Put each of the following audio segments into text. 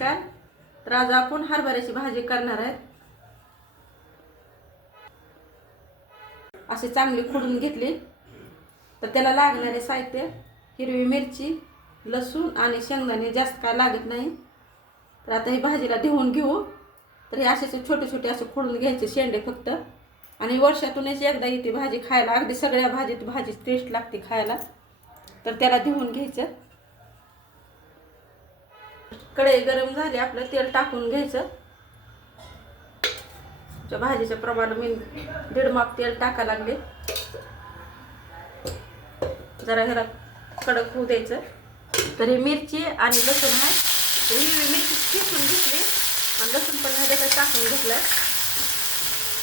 नमस्कार. तर आज आपण हरभऱ्याची भाजी करणार आहे अशी चांगली खुडून घेतली. तर त्याला लागणारे साहित्य हिरवी मिरची लसूण आणि शेंगदाणे जास्त काय लागत नाही. तर आता ही भाजीला धुवून घेऊ. तर हे असे छोटे छोटे असे खोडून घ्यायचे शेंडे फक्त. आणि वर्षातूनच एकदा येते भाजी खायला. अगदी सगळ्या भाजीत भाजी टेस्ट लागते खायला. तर त्याला धुवून घ्यायचं. कढई गरम झाली आपलं तेल टाकून घ्यायचं. त्या भाजीचं प्रमाण मी दीड माप तेल टाका लागले. जरा ह्याला कडक होऊ द्यायचं. तर ही मिरची आणि लसूण आहे. तर ही मिरची किसून घेतली. आणि लसूण पण ह्याच्यात टाकून घेतलं.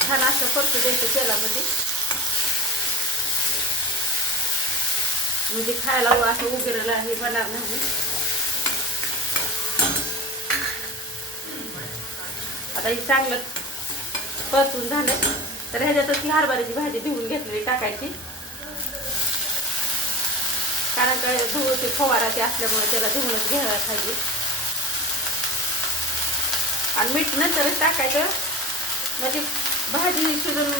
छान असं परतू द्यायचं तेलामध्ये. म्हणजे खायला असं उगेलेलं हे बनणार नाही. आता हे चांगलं परतून झालं. तर ह्याच्यातच ही हरभऱ्याची भाजी धुवून घेतलेली टाकायची. कारण काय धुवूचे फवारा ते असल्यामुळे त्याला धुवूनच घ्यायला पाहिजे. आणि मीठ नंतरच टाकायचं. म्हणजे भाजी शिजून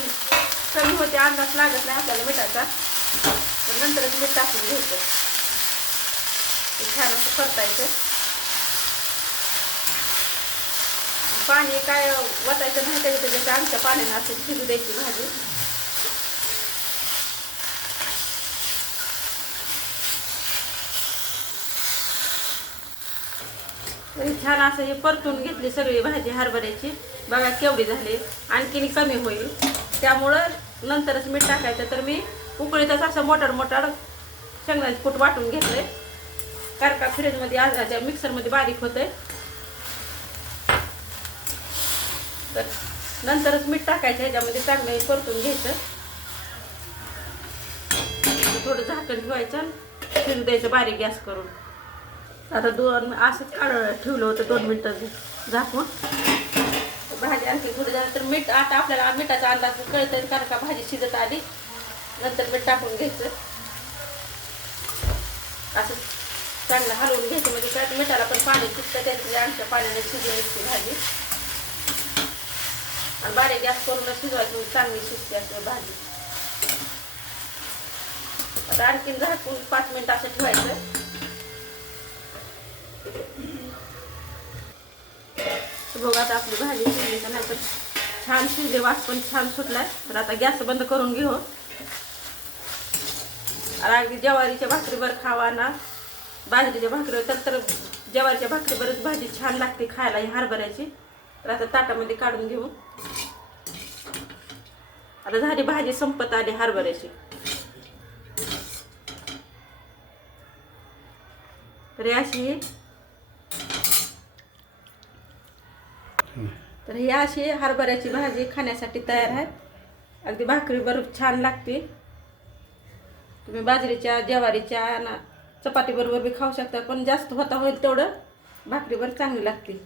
कमी होते अंदाज लागत नाही आपल्याला मिठाचा. तर नंतरच मीठ टाकून घ्यायचं. ते छान असं परतायचं. पाणी काय वतायचं नाही त्याच्या त्याच्या आमच्या पाण्यानं असं शिजू द्यायची भाजी. छान असं हे परतून घेतली सगळी भाजी हरभऱ्याची. बघा केवढी झाली. आणखीन कमी होईल. त्यामुळं नंतरच मीठ टाकायचं. तर मी उकळीतच असं मोटर मोटर शेंगदाचे कूट वाटून घेतलंय. कारण का फ्रीजमध्ये आज त्या मिक्सरमध्ये बारीक होतंय. तर नंतरच मीठ टाकायचं ह्याच्यामध्ये चांगलं हे परतून घ्यायचं. थोडं झाकण ठेवायचं शिजू द्यायचं बारीक गॅस करून. आता दोन असंच काढ ठेवलं होतं दोन मिनटं झाकून. भाजी आणखी थोडं झालं तर मीठ आता आपल्याला मिठाचा अंदाज कळतं कारण का भाजी शिजत आली. नंतर मीठ टाकून घ्यायचं. असं चांगलं हलवून घ्यायचं म्हणजे काय मिठाला पण पाणी शिजतं त्यांच्या आमच्या पाण्याने शिजून येते भाजी. आणि बारीक गॅस करून शिजवायची चांगली शिजते असते भाजी. आता आणखीन झाकून पाच मिनिट असं ठेवायचं. बघ आता आपली भाजी शिजली का नाही तर छान शिजले वास पण छान सुटलाय. तर आता गॅस बंद करून घेऊ. अगदी ज्वारीच्या भाकरीवर खावा ना. बाजरीच्या भाकरीवर तर तर ज्वारीच्या भाकरीवरच भाजी छान लागते खायला ही हरभऱ्याची. तर आता ताटामध्ये काढून घेऊ. आता झाली भाजी संपत आली हरभऱ्याची. तर ही अशी तर ही अशी हरभऱ्याची भाजी खाण्यासाठी तयार आहे. अगदी भाकरी बरोबर छान लागते. तुम्ही बाजरीच्या ज्वारीच्या ना चपातीबरोबर बी खाऊ शकता पण जास्त होता होईल तेवढं भाकरीवर चांगली लागते.